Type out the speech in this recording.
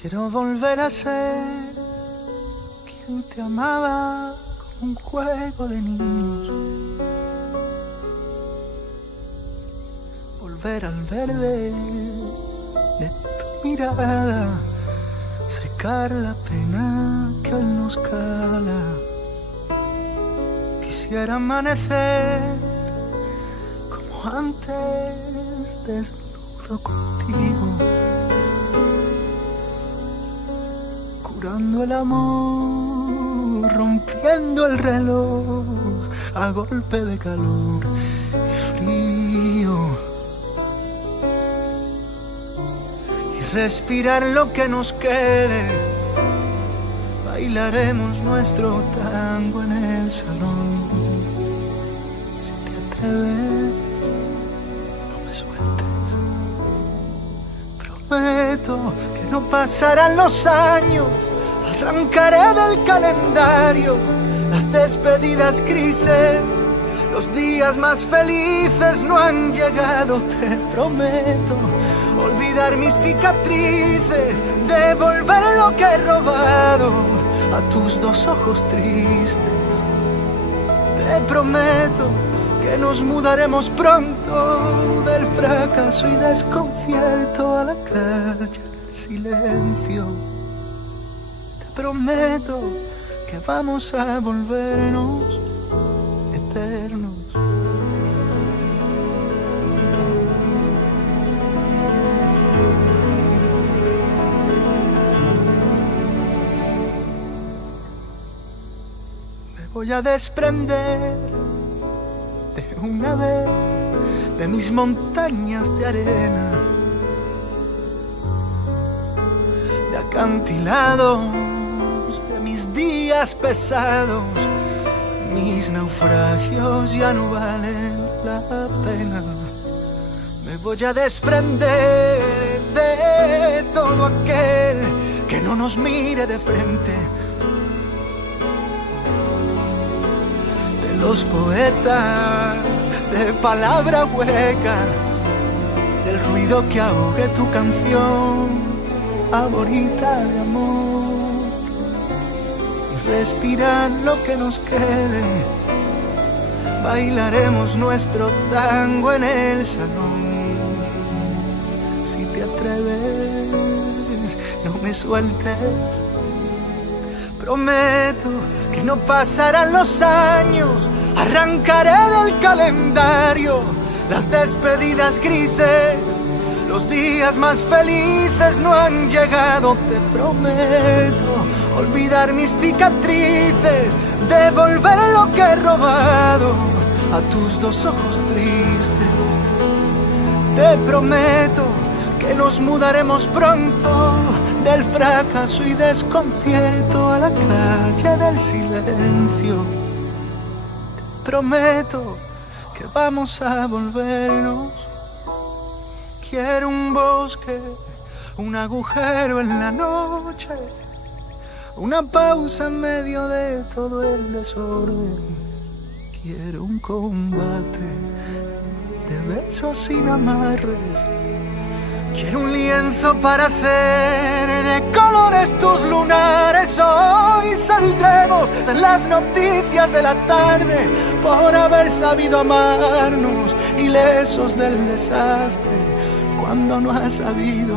Quiero volver a ser quien te amaba como un juego de niños. Volver al verde de tu mirada, secar la pena que hoy nos cala. Quisiera amanecer como antes, desnudo contigo, curando el amor, rompiendo el reloj a golpe de calor y frío, y respirar lo que nos quede. Bailaremos nuestro tango en el salón. Si te atreves, no me sueltes. Prometo que no pasarán los años. Arrancaré del calendario las despedidas grises. Los días más felices no han llegado, te prometo. Olvidar mis cicatrices, devolver lo que he robado a tus dos ojos tristes. Te prometo que nos mudaremos pronto del fracaso y desconcierto a la calle del silencio. Te prometo que vamos a volvernos eternos. Me voy a desprender de una vez de mis montañas de arena, de acantilados, de mis días pesados. Mis naufragios ya no valen la pena. Me voy a desprender de todo aquel que no nos mire de frente, de los poetas de palabra hueca, del ruido que ahogue tu canción favorita de amor. Respirar lo que nos quede, bailaremos nuestro tango en el salón. Si te atreves, no me sueltes. Prometo que no pasarán los años, arrancaré del calendario las despedidas grises. Los días más felices no han llegado, te prometo. Olvidar mis cicatrices, devolver lo que he robado a tus dos ojos tristes. Te prometo que nos mudaremos pronto del fracaso y desconcierto a la calle del silencio. Te prometo que vamos a volvernos. Quiero un bosque, un agujero en la noche, una pausa en medio de todo el desorden. Quiero un combate de besos sin amarres. Quiero un lienzo para hacer de colores tus lunares. Hoy saldremos de las noticias de la tarde por haber sabido amarnos, ilesos del desastre cuando no has sabido